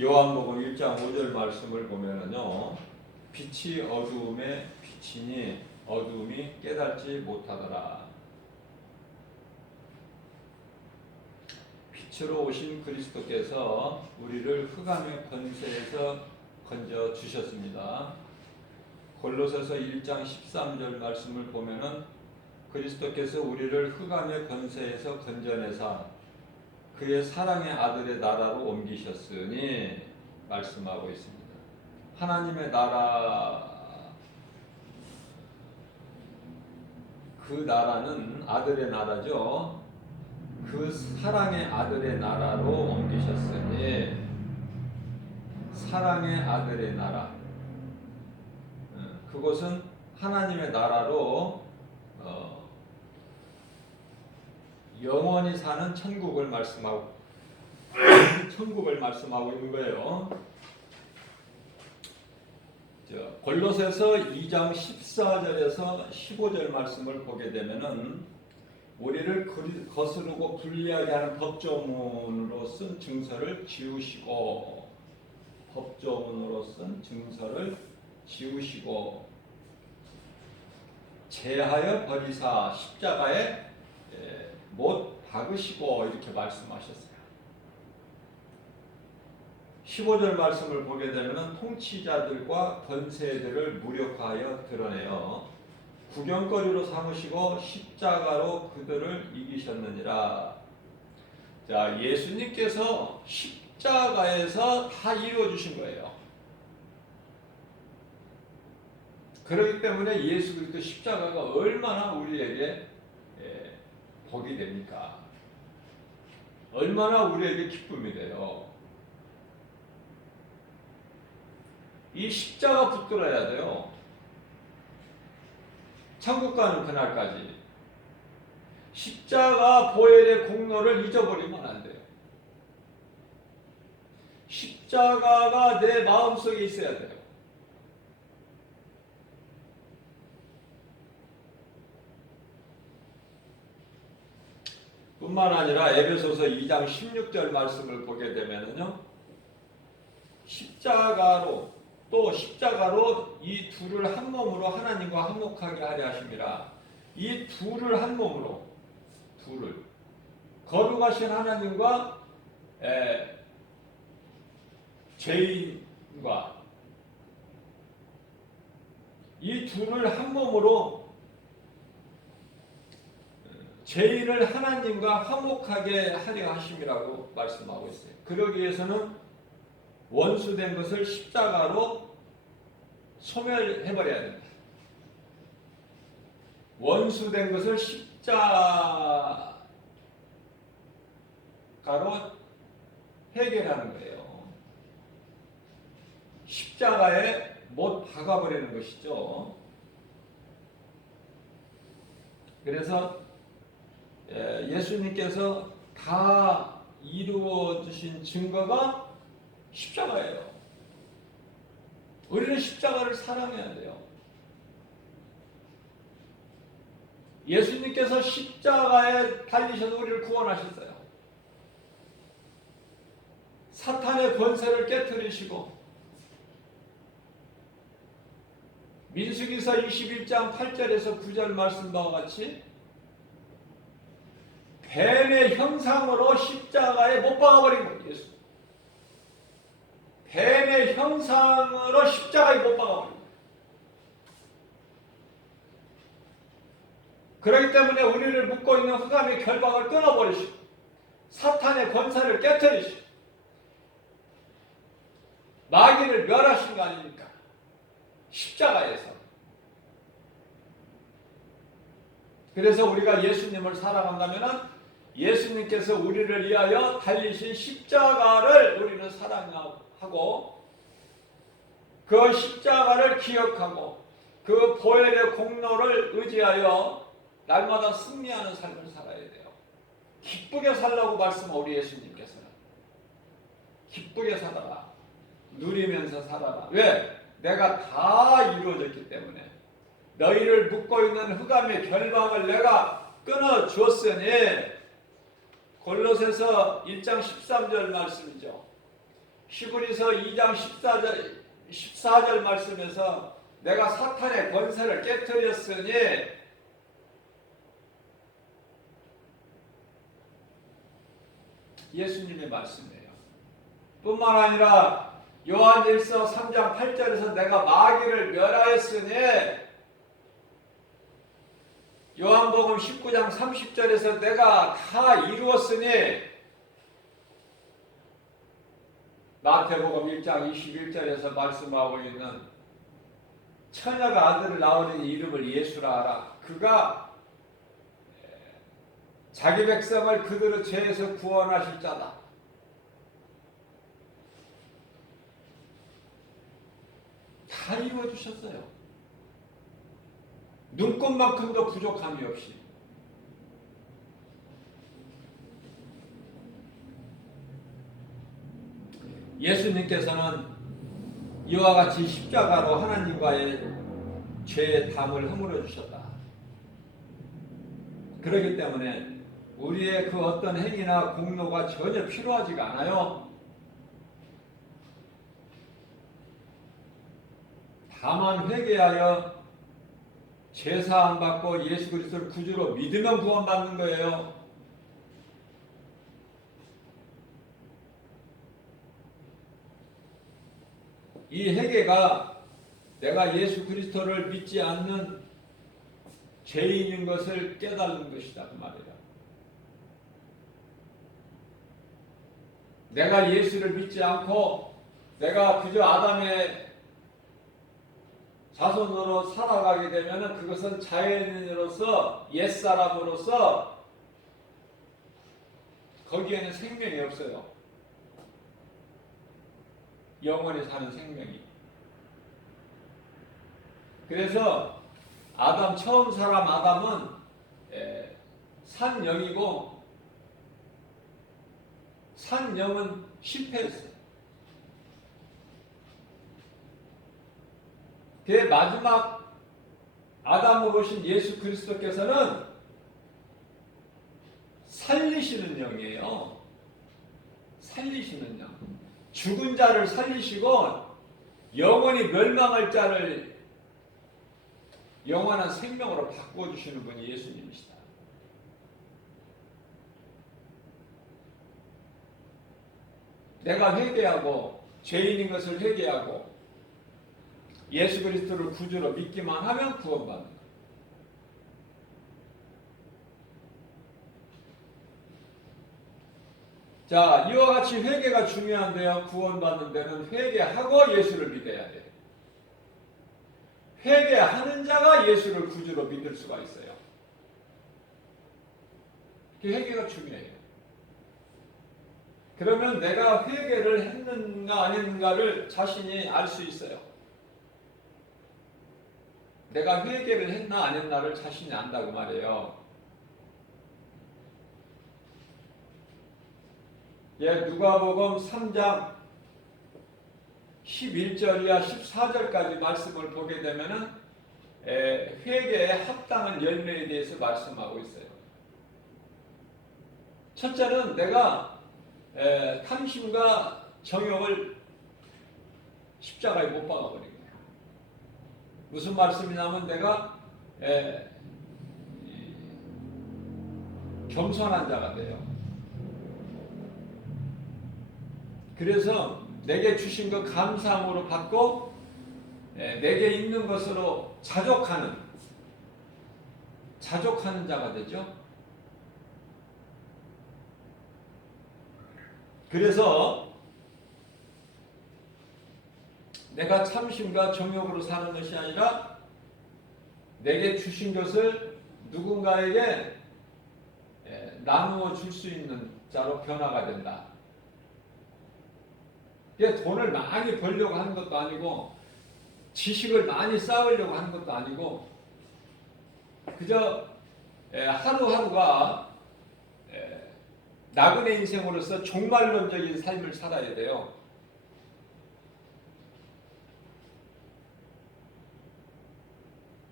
요한복음 1장 5절 말씀을 보면은요, 빛이 어두움에 비치니 어두움이 깨닫지 못하더라. 빛으로 오신 그리스도께서 우리를 흑암의 권세에서 건져 주셨습니다. 골로새서 1장 13절 말씀을 보면은 그리스도께서 우리를 흑암의 권세에서 건져내사 그의 사랑의 아들의 나라로 옮기셨으니 말씀하고 있습니다. 하나님의 나라, 그 나라는 아들의 나라죠. 그 사랑의 아들의 나라로 옮기셨으니, 사랑의 아들의 나라, 그곳은 하나님의 나라로 영원히 사는 천국을 말씀하고 있는 거예요. 골로새서 2장 14절에서 15절 말씀을 보게 되면은 우리를 거스르고 불리하게 하는 법조문으로 쓴 증서를 지우시고, 법조문으로 쓴 증서를 지우시고 제하여 버리사 십자가에 못 박으시고 이렇게 말씀하셨어요. 15절 말씀을 보게 되면 통치자들과 권세들을 무력화하여 드러내어 구경거리로 삼으시고 십자가로 그들을 이기셨느니라. 자, 예수님께서 십자가에서 다 이루어 주신 거예요. 그렇기 때문에 예수 그리스도 십자가가 얼마나 우리에게 복이 됩니까? 얼마나 우리에게 기쁨이 돼요. 이 십자가 붙들어야 돼요. 천국 가는 그날까지. 십자가 보혈의 공로를 잊어버리면 안 돼요. 십자가가 내 마음속에 있어야 돼요. 뿐만 아니라 에베소서 2장 16절 말씀을 보게 되면은요, 십자가로 이 둘을 한 몸으로 하나님과 화목하게 하려 하심이라. 이 둘을 한 몸으로, 거룩하신 하나님과 죄인과 이 둘을 한 몸으로 죄인을 하나님과 화목하게 하려 하심이라고 말씀하고 있어요. 그러기 위해서는 원수된 것을 십자가로 소멸해버려야 됩니다. 원수된 것을 십자가로 해결하는 거예요. 십자가에 못 박아버리는 것이죠. 그래서 예수님께서 다 이루어 주신 증거가 십자가예요. 우리는 십자가를 사랑해야 돼요. 예수님께서 십자가에 달리셔서 우리를 구원하셨어요. 사탄의 권세를 깨뜨리시고, 민수기서 21장 8절에서 9절 말씀 바와 같이 뱀의 형상으로 십자가에 못 박아버린 거예요. 예수. 뱀의 형상으로 십자가에 못 박아버린 거예요. 그렇기 때문에 우리를 묶고 있는 흑암의 결박을 끊어버리시고 사탄의 권세를 깨뜨리시고 마귀를 멸하신 거 아닙니까? 십자가에서. 그래서 우리가 예수님을 사랑한다면 예수님께서 우리를 위하여 달리신 십자가를 우리는 사랑하고 그 십자가를 기억하고 그 보혈의 공로를 의지하여 날마다 승리하는 삶을 살아야 돼요. 기쁘게 살라고 말씀하고 우리 예수님께서는 기쁘게 살아라. 누리면서 살아라. 왜? 내가 다 이루어졌기 때문에. 너희를 묶고 있는 흑암의 결박을 내가 끊어 주었으니 골로새서 1장 13절 말씀이죠. 히브리서 2장 14절 말씀에서 내가 사탄의 권세를 깨뜨렸으니 예수님의 말씀이에요. 뿐만 아니라 요한일서 3장 8절에서 내가 마귀를 멸하였으니 요한복음 19장 30절에서 내가 다 이루었으니 마태복음 1장 21절에서 말씀하고 있는 처녀가 아들을 낳으니 이름을 예수라 하라. 그가 자기 백성을 그들의 죄에서 구원하실 자다. 다 이루어주셨어요. 눈꽃만큼도 부족함이 없이. 예수님께서는 이와 같이 십자가로 하나님과의 죄의 담을 허물어 주셨다. 그렇기 때문에 우리의 그 어떤 행위나 공로가 전혀 필요하지가 않아요. 다만 회개하여 제사함 받고 예수 그리스도를 구주로 믿으면 구원받는 거예요. 이 회개가 내가 예수 그리스도를 믿지 않는 죄인인 것을 깨달는 것이다 그 말이야. 내가 예수를 믿지 않고 내가 그저 아담의 자손으로 살아가게 되면 그것은 자연인으로서 옛사람으로서 거기에는 생명이 없어요. 영원히 사는 생명이. 그래서 아담 처음 사람 아담은 산영이고 산영은 실패했어요. 그 마지막 아담으로 오신 예수 그리스도께서는 살리시는 영이에요. 살리시는 영. 죽은 자를 살리시고 영원히 멸망할 자를 영원한 생명으로 바꿔주시는 분이 예수님이시다. 내가 회개하고 죄인인 것을 회개하고 예수 그리스도를 구주로 믿기만 하면 구원받는 거예요. 자, 이와 같이 회개가 중요한데요. 구원받는 데는 회개하고 예수를 믿어야 돼요. 회개하는 자가 예수를 구주로 믿을 수가 있어요. 그 회개가 중요해요. 그러면 내가 회개를 했는가 안 했는가를 자신이 알 수 있어요. 내가 회개를 했나 안 했나를 자신이 안다고 말이에요. 누가복음 3장 11절 이하 14절까지 말씀을 보게 되면은 회개에 합당한 열매에 대해서 말씀하고 있어요. 첫째는 내가 탐심과 정욕을 십자가에 못 박아버린 거예요. 무슨 말씀이냐면 내가 겸손한 자가 돼요. 그래서 내게 주신 것 감사함으로 받고 내게 있는 것으로 자족하는 자가 되죠. 그래서 내가 탐심과 정욕으로 사는 것이 아니라 내게 주신 것을 누군가에게 나누어 줄 수 있는 자로 변화가 된다. 돈을 많이 벌려고 하는 것도 아니고 지식을 많이 쌓으려고 하는 것도 아니고 그저 하루하루가 나그네 인생으로서 종말론적인 삶을 살아야 돼요.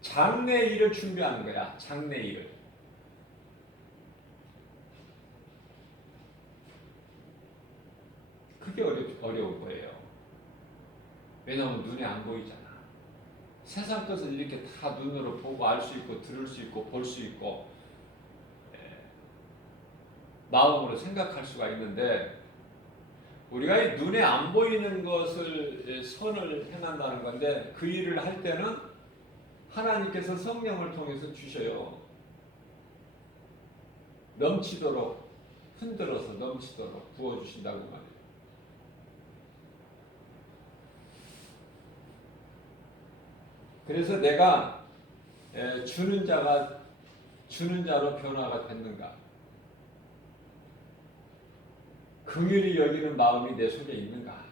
장래일을 준비하는 거야. 장래일을. 그게 어려운 거예요. 왜냐하면 눈에 안 보이잖아. 세상 것을 이렇게 다 눈으로 보고 알 수 있고 들을 수 있고 볼 수 있고 마음으로 생각할 수가 있는데 우리가 이 눈에 안 보이는 것을 선을 행한다는 건데 그 일을 할 때는 하나님께서 성령을 통해서 주셔요. 넘치도록 흔들어서 넘치도록 부어주신다고 말이에요. 그래서 내가 주는 자로 변화가 됐는가? 긍휼히 여기는 마음이 내 속에 있는가?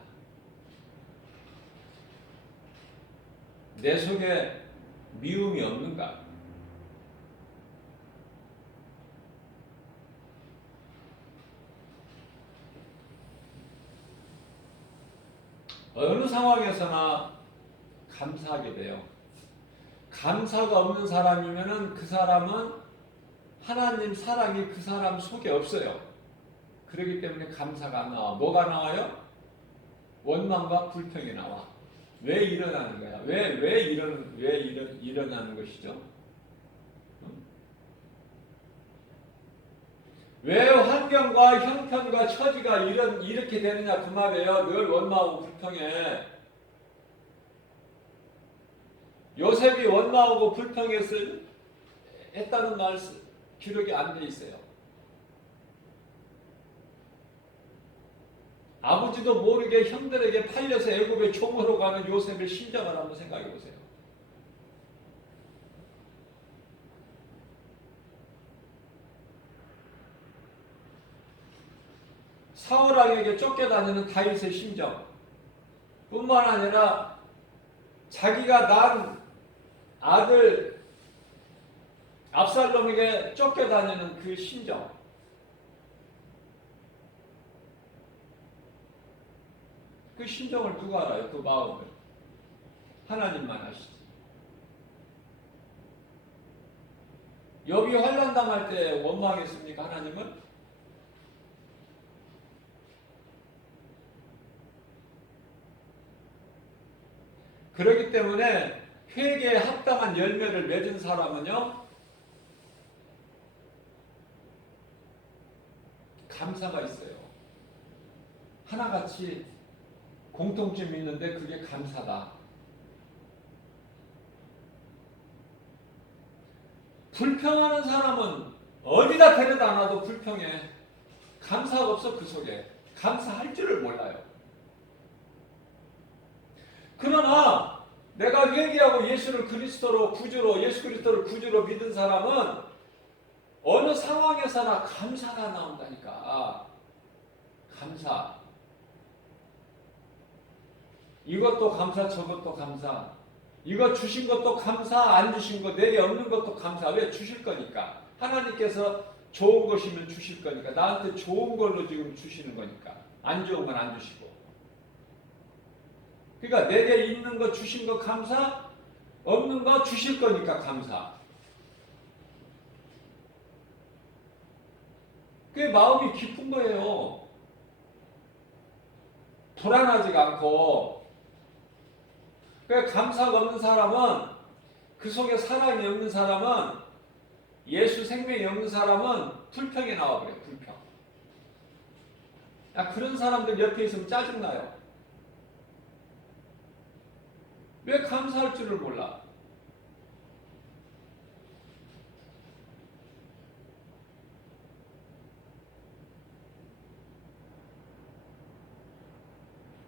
내 속에 미움이 없는가? 어느 상황에서나 감사하게 돼요. 감사가 없는 사람이면은 그 사람은 하나님 사랑이 그 사람 속에 없어요. 그렇기 때문에 감사가 안 나와. 뭐가 나와요? 원망과 불평이 나와. 왜 일어나는 거야? 왜 일어나는 것이죠? 왜 환경과 형편과 처지가 이렇게 되느냐 그 말이에요. 늘 원망하고 불평해. 요셉이 원망하고 불평했다는 말 기록이 안 돼 있어요. 아버지도 모르게 형들에게 팔려서 애굽의 종으로 가는 요셉의 심정을 한번 생각해 보세요. 사울 왕에게 쫓겨다니는 다윗의 심정 뿐만 아니라 자기가 낳은 아들 압살롬에게 쫓겨다니는 그 심정, 그 심정을 누가 알아요? 그 마음을 하나님만 아시지. 욥이 환난 당할 때 원망했습니까? 하나님은? 그렇기 때문에 회개에 합당한 열매를 맺은 사람은요, 감사가 있어요. 하나같이 공통점이 있는데 그게 감사다. 불평하는 사람은 어디다 데려다 놔도 불평해. 감사가 없어. 그 속에 감사할 줄을 몰라요. 그러나 내가 회개하고 예수 그리스도를 구주로 믿은 사람은 어느 상황에서나 감사가 나온다니까. 감사. 이것도 감사, 저것도 감사. 이거 주신 것도 감사, 안 주신 거, 내게 없는 것도 감사. 왜? 주실 거니까. 하나님께서 좋은 것이면 주실 거니까. 나한테 좋은 걸로 지금 주시는 거니까. 안 좋은 건 안 주시고. 그러니까 내게 있는 거 주신 거 감사, 없는 거 주실 거니까 감사. 그게 마음이 깊은 거예요. 불안하지가 않고. 그러니까 감사가 없는 사람은, 그 속에 사랑이 없는 사람은, 예수 생명이 없는 사람은 불평이 나와버려요. 불평. 그런 사람들 옆에 있으면 짜증나요. 왜 감사할 줄을 몰라?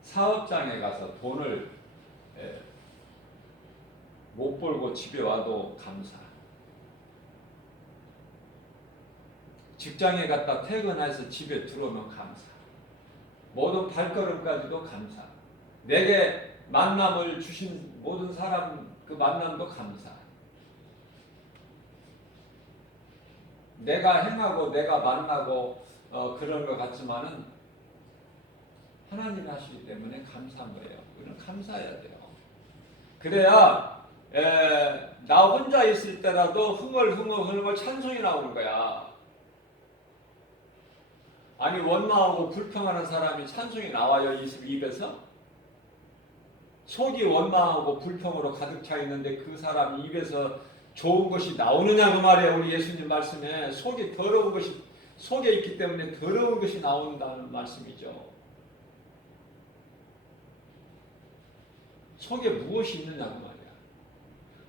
사업장에 가서 돈을 못 벌고 집에 와도 감사. 직장에 갔다 퇴근해서 집에 들어오면 감사. 모든 발걸음까지도 감사. 내게 만남을 주신 모든 사람 그 만남도 감사. 내가 행하고 내가 만나고 그런 것 같지만은 하나님이 하시기 때문에 감사한 거예요. 우리는 감사해야 돼요. 그래야 나 혼자 있을 때라도 흥얼흥얼 찬송이 나오는 거야. 아니 원망하고 불평하는 사람이 찬송이 나와요 입에서? 속이 원망하고 불평으로 가득 차 있는데 그 사람 입에서 좋은 것이 나오느냐 그 말이에요. 우리 예수님 말씀에 속이 더러운 것이 속에 있기 때문에 더러운 것이 나온다는 말씀이죠. 속에 무엇이 있느냐고 말이야.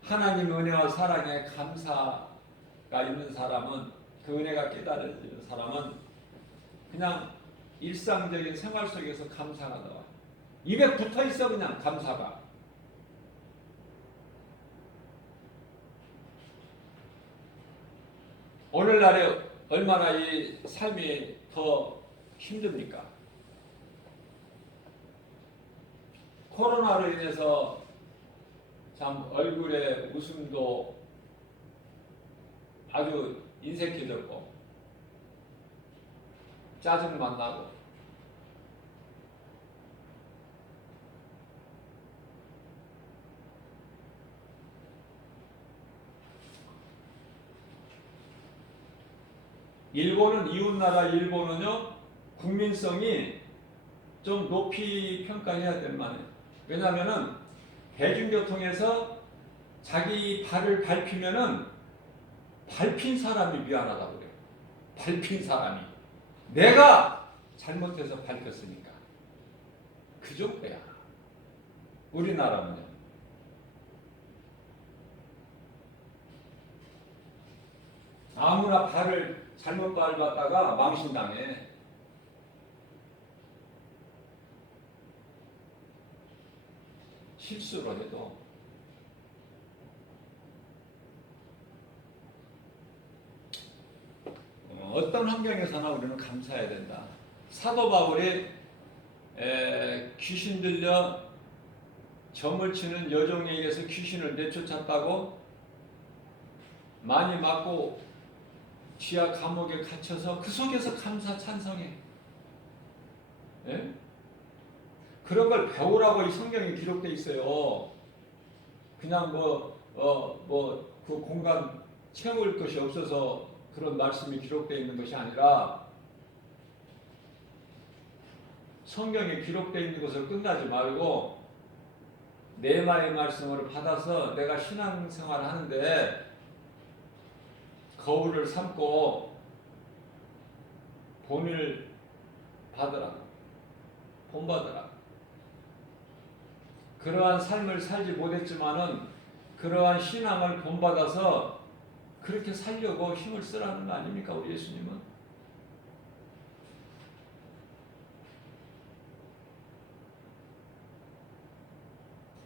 하나님 은혜와 사랑에 감사가 있는 사람은 그 은혜가 깨달아지는 사람은 그냥 일상적인 생활 속에서 감사가 나와요. 입에 붙어 있어 그냥 감사가. 오늘날에 얼마나 이 삶이 더 힘듭니까? 코로나로 인해서 참 얼굴에 웃음도 아주 인색해졌고 짜증만 나고 일본은 이웃나라 일본은요 국민성이 좀 높이 평가해야 될 만해요. 왜냐하면은 대중교통에서 자기 발을 밟히면은 밟힌 사람이 미안하다고 그래요. 밟힌 사람이 내가 잘못해서 밟혔으니까 그 정도야. 우리나라는요. 아무나 발을 잘못 밟았다가 망신당해. 실수로 해도. 어떤 환경에서나 우리는 감사해야 된다. 사도 바울이 귀신 들려 점을 치는 여종에게서 귀신을 내쫓았다고 많이 맞고 지하 감옥에 갇혀서 그 속에서 감사 찬성해. 예? 그런 걸 배우라고 이 성경에 기록되어 있어요. 그냥 그 공간 채울 것이 없어서 그런 말씀이 기록되어 있는 것이 아니라 성경에 기록되어 있는 것을 끝나지 말고 네마의 말씀을 받아서 내가 신앙생활을 하는데 거울을 삼고 본을 받으라. 본받으라. 그러한 삶을 살지 못했지만은 그러한 신앙을 본받아서 그렇게 살려고 힘을 쓰라는 거 아닙니까? 우리 예수님은.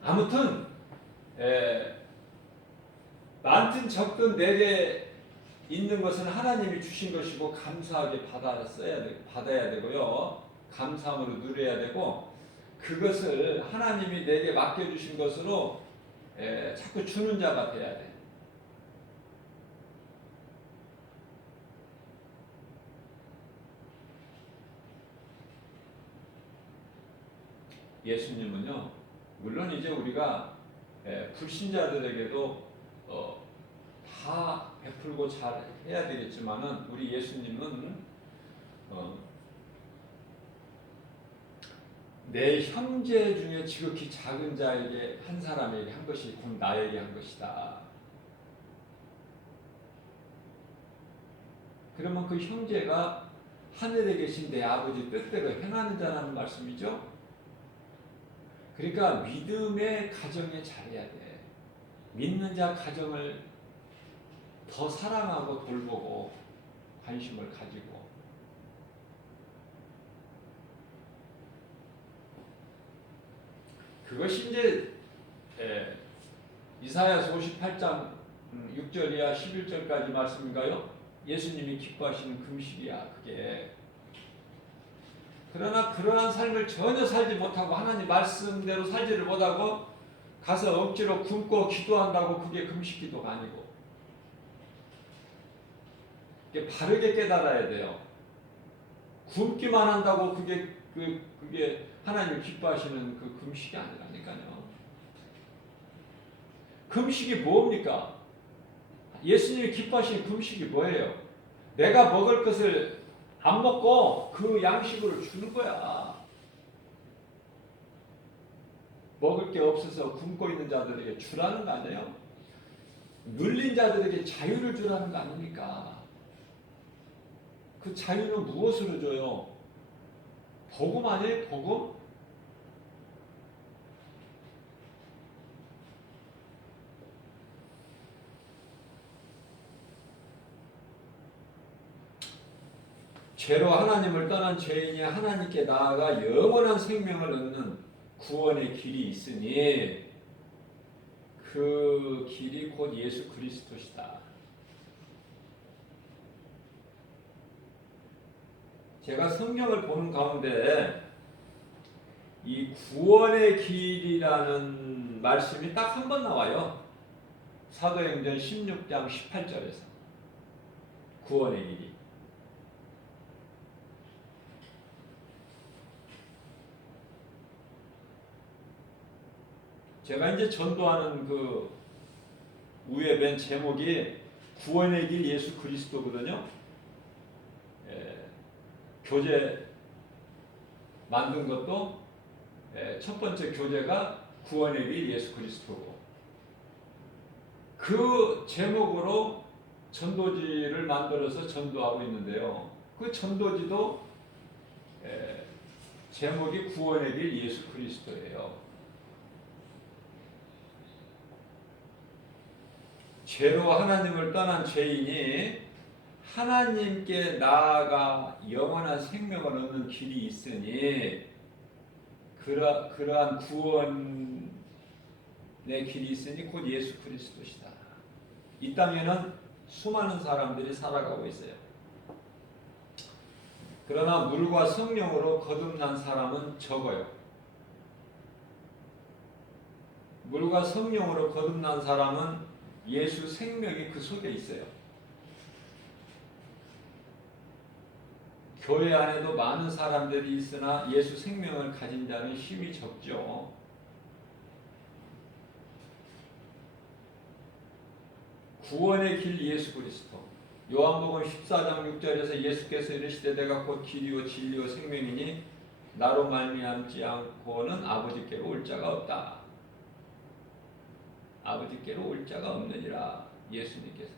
아무튼 많든 적든 내게 있는 것은 하나님이 주신 것이고 감사하게 받아야 되고요. 감사함으로 누려야 되고 그것을 하나님이 내게 맡겨주신 것으로 자꾸 주는 자가 돼야 돼. 예수님은요, 물론 이제 우리가 불신자들에게도 다 베풀고 잘 해야 되겠지만은 우리 예수님은 내 형제 중에 지극히 작은 자에게 한 사람에게 한 것이 곧 나에게 한 것이다. 그러면 그 형제가 하늘에 계신 내 아버지 뜻대로 행하는 자라는 말씀이죠. 그러니까 믿음의 가정에 잘해야 돼. 믿는 자 가정을 더 사랑하고 돌보고 관심을 가지고 그것이 이제 이사야서 58장 6절 이하 11절까지 말씀인가요? 예수님이 기뻐하시는 금식이야 그게. 그러나 그러한 삶을 전혀 살지 못하고 하나님 말씀대로 살지를 못하고 가서 억지로 굶고 기도한다고 그게 금식기도가 아니고 이게 바르게 깨달아야 돼요. 굶기만 한다고 그게 하나님을 기뻐하시는 그 금식이 아니라니까요. 금식이 뭡니까? 예수님이 기뻐하시는 금식이 뭐예요? 내가 먹을 것을 안 먹고 그 양식을 주는 거야. 먹을 게 없어서 굶고 있는 자들에게 주라는 거 아니에요? 눌린 자들에게 자유를 주라는 거 아닙니까? 그 자유는 무엇으로 줘요? 복음 아니에요? 복음? 죄로 하나님을 떠난 죄인이 하나님께 나아가 영원한 생명을 얻는 구원의 길이 있으니 그 길이 곧 예수 그리스도시다. 제가 성경을 보는 가운데 이 구원의 길이라는 말씀이 딱 한 번 나와요. 사도행전 16장 18절에서 구원의 길이. 제가 이제 전도하는 그 위에 맨 제목이 구원의 길 예수 그리스도거든요. 교재 만든 것도 첫 번째 교재가 구원의 길 예수 그리스도고, 그 제목으로 전도지를 만들어서 전도하고 있는데요. 그 전도지도 제목이 구원의 길 예수 그리스도예요. 죄로 하나님을 떠난 죄인이 하나님께 나아가 영원한 생명을 얻는 길이 있으니 그러한 구원의 길이 있으니 곧 예수 그리스도시다. 이 땅에는 수많은 사람들이 살아가고 있어요. 그러나 물과 성령으로 거듭난 사람은 적어요. 물과 성령으로 거듭난 사람은 예수 생명이 그 속에 있어요. 교회 안에도 많은 사람들이 있으나 예수 생명을 가진 자는 힘이 적죠. 구원의 길 예수 그리스도. 요한복음 14장 6절에서 예수께서 이르시되 내가 곧 길이요 진리요 생명이니 나로 말미암지 않고는 아버지께로 올 자가 없다. 아버지께로 올 자가 없느니라. 예수님께서.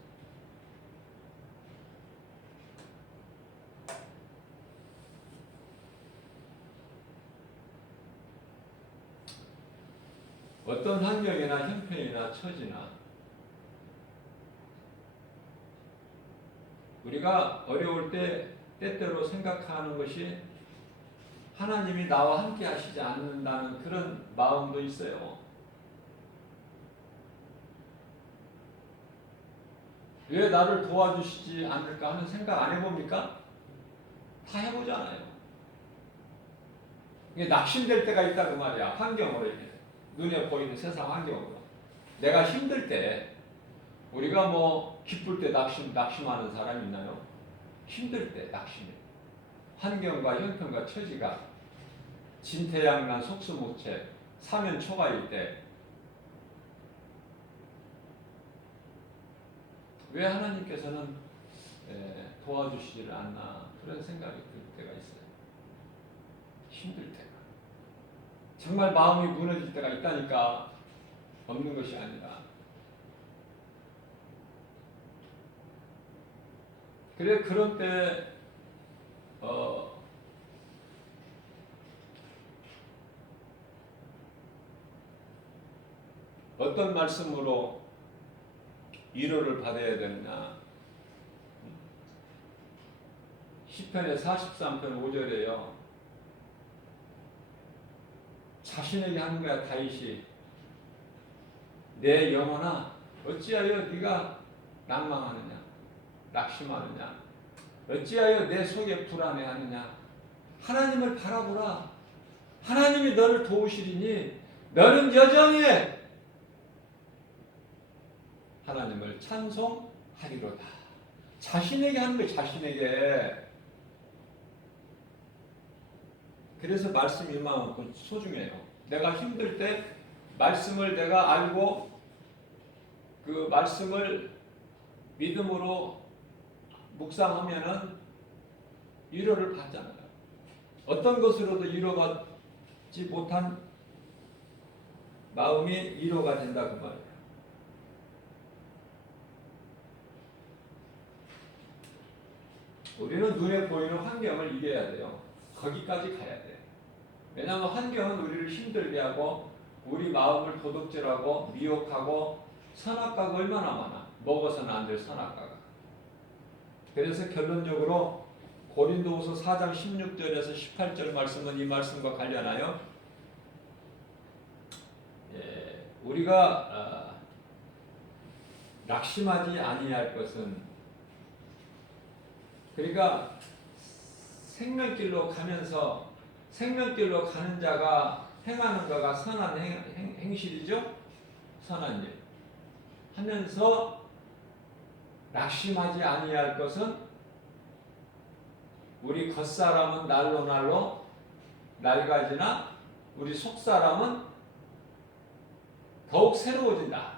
어떤 환경이나 형편이나 처지나 우리가 어려울 때 때때로 생각하는 것이 하나님이 나와 함께 하시지 않는다는 그런 마음도 있어요. 왜 나를 도와주시지 않을까 하는 생각 안 해봅니까? 다 해보잖아요. 이게 낙심될 때가 있다 그 말이야. 환경으로 이렇게 눈에 보이는 세상 환경으로. 내가 힘들 때 우리가 뭐 기쁠 때 낙심하는 사람 있나요? 힘들 때 낙심해. 환경과 형편과 처지가 진퇴양난 속수무책 사면초가일 때 왜 하나님께서는 도와주시지를 않나 그런 생각이 들 때가 있어요. 힘들 때가. 정말 마음이 무너질 때가 있다니까. 없는 것이 아니라. 그래 그런 때 어떤 말씀으로 위로를 받아야 되느냐. 시편의 43편 5절에요. 자신에게 하는 거야. 다윗이. 내 영혼아 어찌하여 네가 낭망하느냐 낙심하느냐 어찌하여 내 속에 불안해하느냐. 하나님을 바라보라. 하나님이 너를 도우시리니 너는 여전히 하나님을 찬송하리로다. 자신에게 하는 거예요. 자신에게. 그래서 말씀이 이만큼 소중해요. 내가 힘들 때 말씀을 내가 알고 그 말씀을 믿음으로 묵상하면은 위로를 받잖아요. 어떤 것으로도 위로받지 못한 마음이 위로가 된다 그 말이에요. 우리는 눈에 보이는 환경을 이겨야 돼요. 거기까지 가야 돼. 왜냐하면 환경은 우리를 힘들게 하고 우리 마음을 도둑질하고 미혹하고 선악과가 얼마나 많아. 먹어서는 안 될 선악과가. 그래서 결론적으로 고린도후서 4장 16절에서 18절 말씀은 이 말씀과 관련하여 우리가 낙심하지 아니할 것은, 그러니까 생명길로 가면서 생명길로 가는 자가 행하는 거가 선한 행실이죠. 선한 일 하면서 낙심하지 아니할 것은 우리 겉사람은 날로 날로 낡아지나 우리 속사람은 더욱 새로워진다.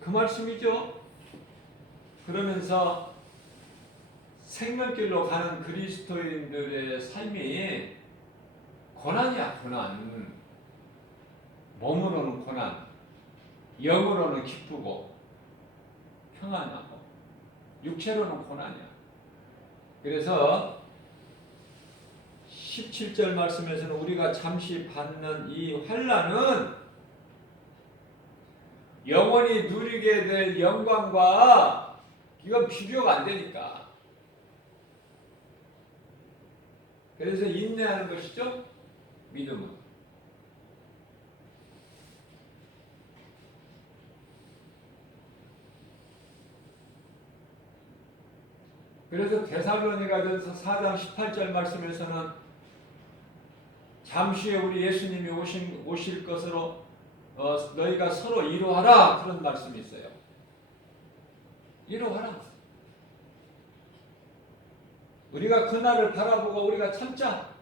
그 말씀이죠. 그러면서 생명길로 가는 그리스도인들의 삶이 고난이야, 고난. 몸으로는 고난, 영으로는 기쁘고 평안하고 육체로는 고난이야. 그래서 17절 말씀에서는 우리가 잠시 받는 이 환난은 영원히 누리게 될 영광과 이건 비교가 안 되니까. 그래서 인내하는 것이죠. 믿음은. 그래서 데살로니가전서 4장 18절 말씀에서는 잠시 후에 우리 예수님이 오실 것으로 너희가 서로 이루하라 그런 말씀이 있어요. 이루하라. 우리가 그날을 바라보고 우리가 참자.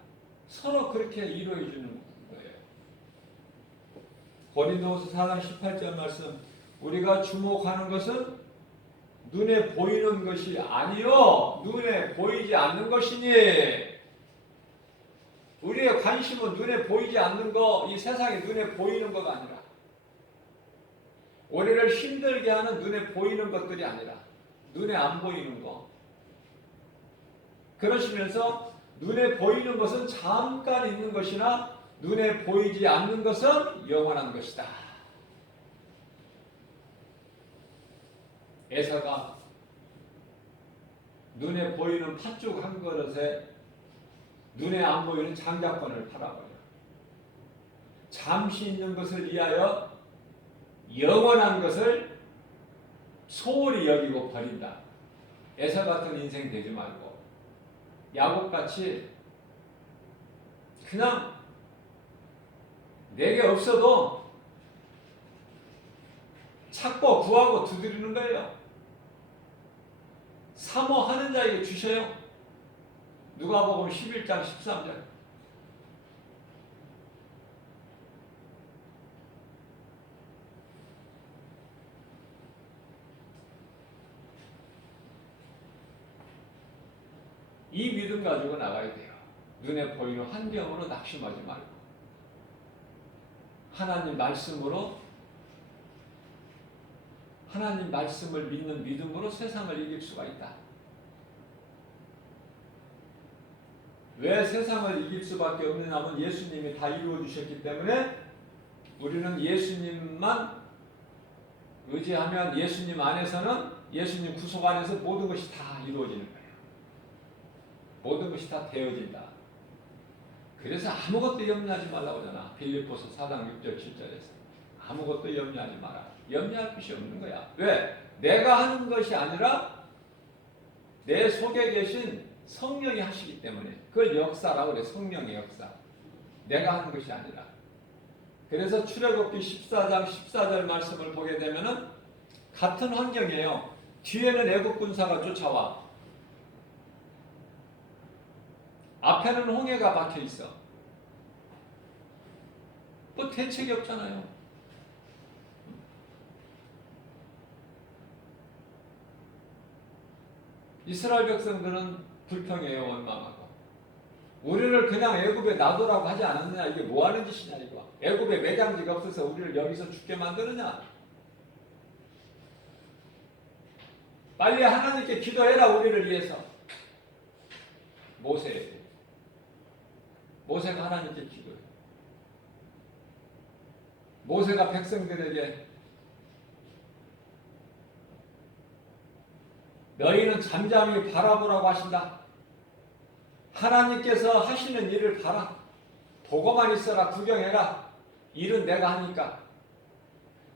서로 그렇게 이루어 주는 거예요. 고린도후서 4장 18절 말씀, 우리가 주목하는 것은 눈에 보이는 것이 아니요 눈에 보이지 않는 것이니. 우리의 관심은 눈에 보이지 않는 거, 이 세상에 눈에 보이는 것가 아니라, 우리를 힘들게 하는 눈에 보이는 것들이 아니라 눈에 안 보이는 거. 그러시면서 눈에 보이는 것은 잠깐 있는 것이나 눈에 보이지 않는 것은 영원한 것이다. 에서가 눈에 보이는 팥죽 한 그릇에 눈에 안 보이는 장작권을 팔아버려. 잠시 있는 것을 위하여 영원한 것을 소홀히 여기고 버린다. 에서 같은 인생 되지 말고 야곱같이 그냥 내게 없어도 찾고 구하고 두드리는 거예요. 사모하는 자에게 주셔요. 누가복음 11장 13절. 이 믿음 가지고 나가야 돼요. 눈에 보이는 환경으로 낙심하지 말고 하나님 말씀으로, 하나님 말씀을 믿는 믿음으로 세상을 이길 수가 있다. 왜 세상을 이길 수밖에 없느냐면 예수님이 다 이루어 주셨기 때문에 우리는 예수님만 의지하면 예수님 안에서는, 예수님 구속 안에서 모든 것이 다 이루어지는 거예요. 모든 것이 다 되어진다. 그래서 아무것도 염려하지 말라고 하잖아. 빌립보서 4장 6절 7절에서 아무것도 염려하지 마라. 염려할 것이 없는 거야. 왜? 내가 하는 것이 아니라 내 속에 계신 성령이 하시기 때문에. 그걸 역사라고 그래. 성령의 역사. 내가 하는 것이 아니라. 그래서 출애굽기 14장 14절 말씀을 보게 되면은 같은 환경이에요. 뒤에는 애국 군사가 쫓아와. 앞에는 홍해가 막혀 있어. 뭐 대책이 없잖아요. 이스라엘 백성들은 불평해요, 원망하고. 우리를 그냥 애굽에 놔두라고 하지 않았느냐? 이게 뭐 하는 짓이냐 이거. 애굽에 매장지가 없어서 우리를 여기서 죽게 만드느냐? 빨리 하나님께 기도해라, 우리를 위해서. 모세가 하나님께 기도해. 모세가 백성들에게 너희는 잠잠히 바라보라고 하신다. 하나님께서 하시는 일을 봐라. 보고만 있어라. 구경해라. 일은 내가 하니까.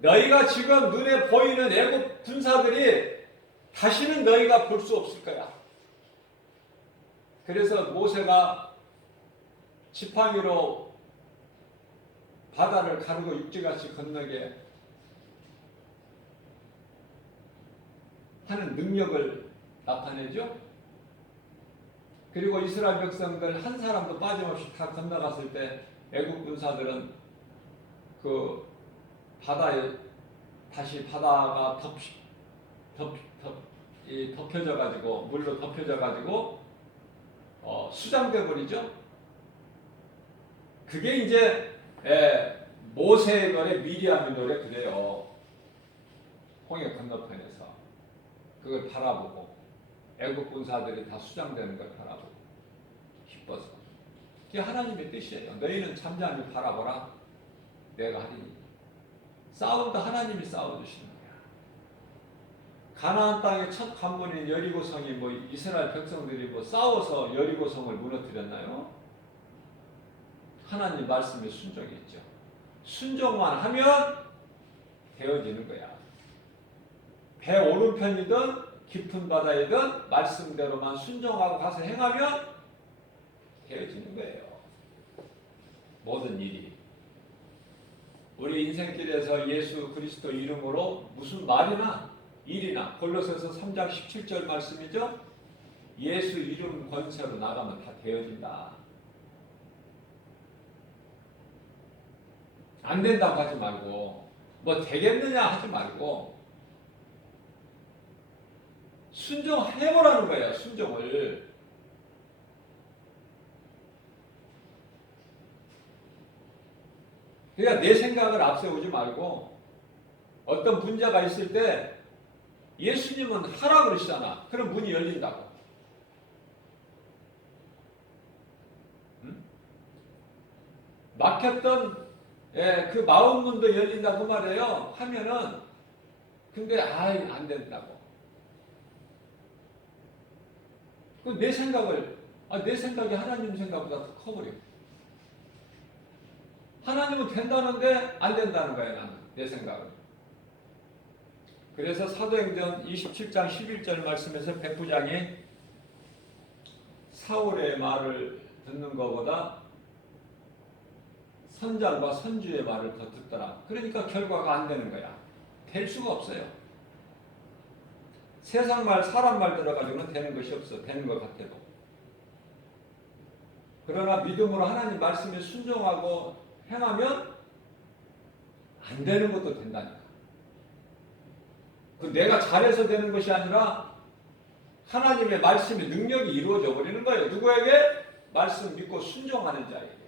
너희가 지금 눈에 보이는 애국 군사들이 다시는 너희가 볼 수 없을 거야. 그래서 모세가 지팡이로 바다를 가르고 육지같이 건너게 하는 능력을 나타내죠. 그리고 이스라엘 백성들 한 사람도 빠짐없이 다 건너갔을 때 애국 군사들은 그 바다에 다시 바다가 덮여져 가지고 물로 덮여져 가지고 수장돼 버리죠. 그게 이제 모세의 노래, 미리암의 노래 그래요. 홍해 건너편에서 그걸 바라보고 애국 군사들이 다 수장되는 걸 바라보고 기뻐서. 그게 하나님의 뜻이에요. 너희는 잠잠히 바라보라. 내가 하리니. 싸움도 하나님이 싸워주시는 거야. 가나안 땅의 첫 관문인 여리고성이 뭐 이스라엘 백성들이 뭐 싸워서 여리고성을 무너뜨렸나요? 하나님 말씀에 순종했죠. 순종만 하면 되어지는 거야. 배 오른편이든 깊은 바다이든 말씀대로만 순종하고 가서 행하면 되어지는 거예요. 모든 일이. 우리 인생길에서 예수 그리스도 이름으로 무슨 말이나 일이나 골로새서 3장 17절 말씀이죠. 예수 이름 권세로 나가면 다 되어진다. 안 된다고 하지 말고 뭐 되겠느냐 하지 말고 순종해보라는 거예요. 순종을. 그러니까 내 생각을 앞세우지 말고 어떤 문제가 있을 때 예수님은 하라 그러시잖아. 그럼 문이 열린다고. 응? 막혔던 그 마음문도 열린다고 말해요. 하면은 근데 안 된다고. 내 생각을 내 생각이 하나님 생각보다 더 커버려. 하나님은 된다는데 안 된다는 거야. 나는 내 생각은. 그래서 사도행전 27장 11절 말씀에서 백부장이 사울의 말을 듣는 것보다 선장과 선주의 말을 더 듣더라. 그러니까 결과가 안 되는 거야. 될 수가 없어요. 세상 말, 사람 말 들어가지고는 되는 것이 없어. 되는 것 같아도. 그러나 믿음으로 하나님 말씀에 순종하고 행하면 안 되는 것도 된다니까. 그 내가 잘해서 되는 것이 아니라 하나님의 말씀의 능력이 이루어져 버리는 거예요. 누구에게? 말씀 믿고 순종하는 자에게.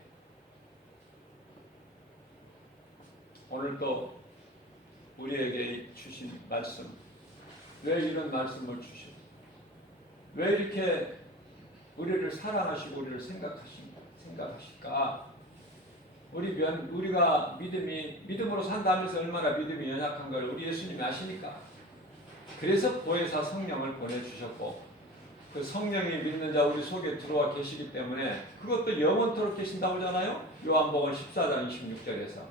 오늘 또 우리에게 주신 말씀, 왜 이런 말씀을 주시고 왜 이렇게 우리를 사랑하시고 우리를 생각하실까? 우리가 믿음으로 산다면서 얼마나 믿음이 연약한 걸 우리 예수님이 아시니까. 그래서 보혜사 성령을 보내주셨고 그 성령이 믿는 자 우리 속에 들어와 계시기 때문에 그것도 영원토록 계신다고 하잖아요. 요한복음 14장 26절에서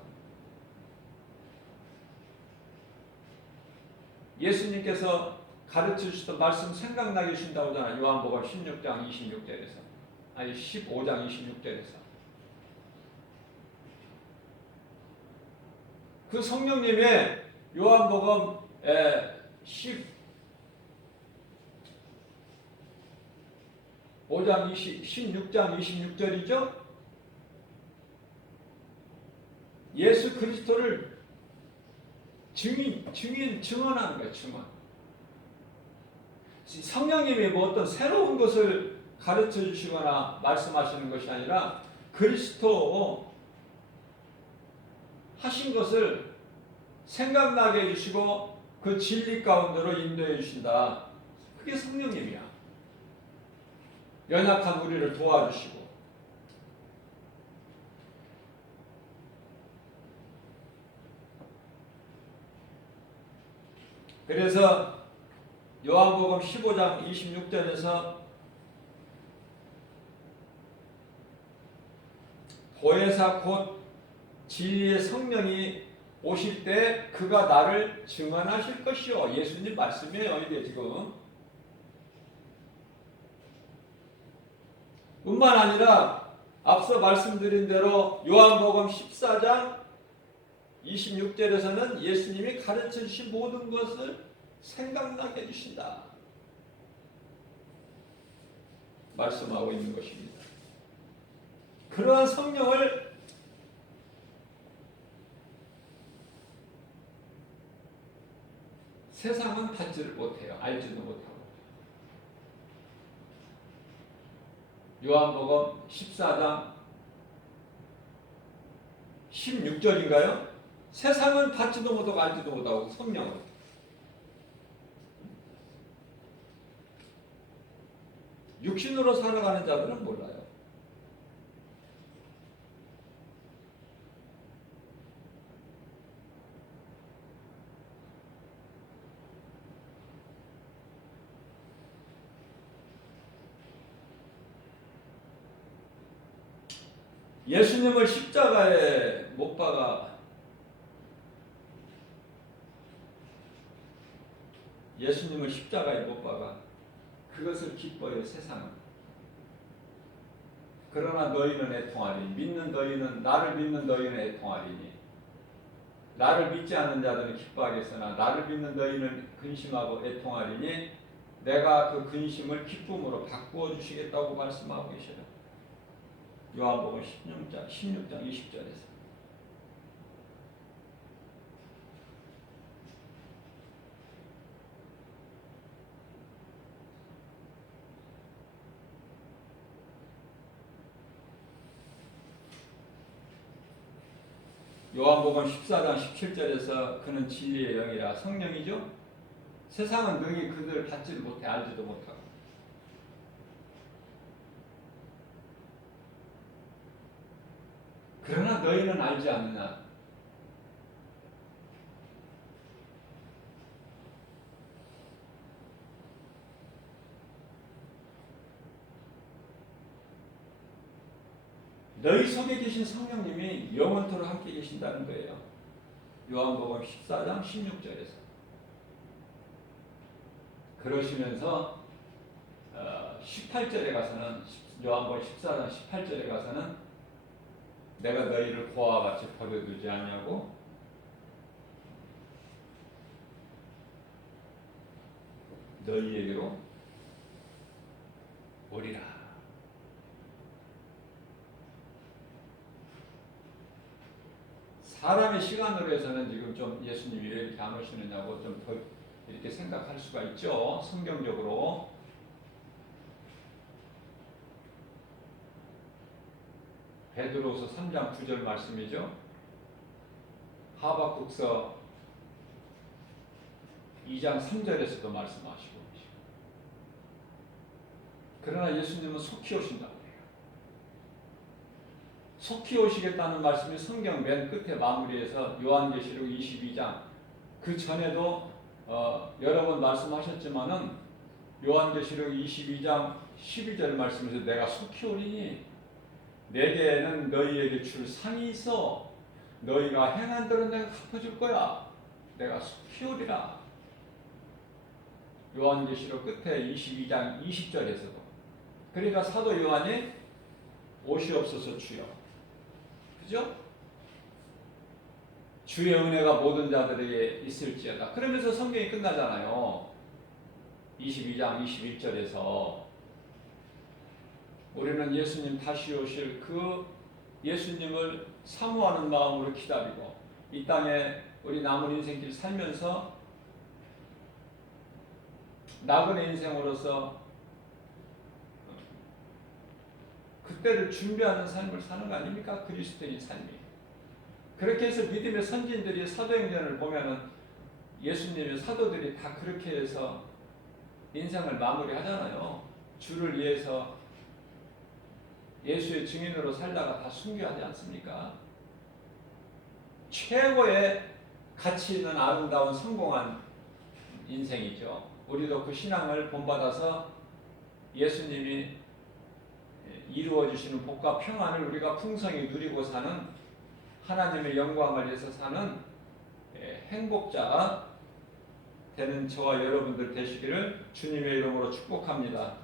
예수님께서 가르쳐 주셨던 말씀 생각나게 하신다고 하잖아요. 요한복음 16장 26절에서 아니 15장 26절에서 그 성령님의 요한복음 16장 26절이죠. 예수 그리스도를 증언하는 거예요. 증언. 성령님이 뭐 어떤 새로운 것을 가르쳐 주시거나 말씀하시는 것이 아니라 그리스도 하신 것을 생각나게 해주시고 그 진리 가운데로 인도해 주신다. 그게 성령님이야. 연약한 우리를 도와주시고. 그래서 요한복음 15장 26절에서 보혜사 곧 진리의 성령이 오실 때 그가 나를 증언하실 것이요. 예수님 말씀이에요. 이게 지금. 뿐만 아니라 앞서 말씀드린 대로 요한복음 14장 26절에서는 예수님이 가르쳐 주신 모든 것을 생각나게 해주신다. 말씀하고 있는 것입니다. 그러한 성령을 세상은 받지를 못해요. 알지도 못하고. 요한복음 14장 16절인가요? 세상은 받지도 못하고 알지도 못하고 성령을. 육신으로 살아가는 자들은 몰라요. 예수님을 십자가에 못 박아 예수님을 십자가에 못 박아 그것을 기뻐요. 세상은. 그러나 너희는 애통하리니 믿는 너희는 나를 믿는 너희는 애통하리니 나를 믿지 않는 자들은 기뻐하겠으나 나를 믿는 너희는 근심하고 애통하리니 내가 그 근심을 기쁨으로 바꾸어 주시겠다고 말씀하고 계셔요. 요한복음 16장 20절에서. 요한복음 14장 17절에서 그는 진리의 영이라 성령이죠. 세상은 능히 그들 받지를 못해 알지도 못하고. 그러나 너희는 알지 않느냐. 너희 속에 계신 성령님이 영원토록 함께 계신다는 거예요. 요한복음 14장 16절에서. 그러시면서 18절에 가서는 요한복음 14장 18절에 가서는 내가 너희를 고아와 같이 버려두지 않냐고 너희에게로 오리라. 사람의 시간으로 해서는 지금 좀 예수님이 왜 이렇게 안 오시느냐고 좀 더 이렇게 생각할 수가 있죠. 성경적으로. 베드로서 3장 9절 말씀이죠. 하박국서 2장 3절에서도 말씀하시고. 그러나 예수님은 속히 오신다고 해요. 속히 오시겠다는 말씀이 성경 맨 끝에 마무리해서 요한계시록 22장 그 전에도 여러 번 말씀하셨지만은 요한계시록 22장 12절 말씀에서 내가 속히 오리니 내게는 너희에게 줄 상이 있어 너희가 행한 대로 내가 갚아줄 거야. 내가 속히 오리라. 요한계시록 끝에 22장 20절에서도. 그러니까 사도 요한이 오시옵소서 주여. 그죠? 주의 은혜가 모든 자들에게 있을지어다. 그러면서 성경이 끝나잖아요. 22장 21절에서 우리는 예수님 다시 오실 그 예수님을 사모하는 마음으로 기다리고 이 땅에 우리 남은 인생길 살면서 나그네 인생으로서 그때를 준비하는 삶을 사는 거 아닙니까? 그리스도인 삶이. 그렇게 해서 믿음의 선진들이 사도행전을 보면은 예수님의 사도들이 다 그렇게 해서 인생을 마무리하잖아요. 주를 위해서 예수의 증인으로 살다가 다 순교하지 않습니까? 최고의 가치 있는 아름다운 성공한 인생이죠. 우리도 그 신앙을 본받아서 예수님이 이루어 주시는 복과 평안을 우리가 풍성히 누리고 사는 하나님의 영광을 위해서 사는 행복자 되는 저와 여러분들 되시기를 주님의 이름으로 축복합니다.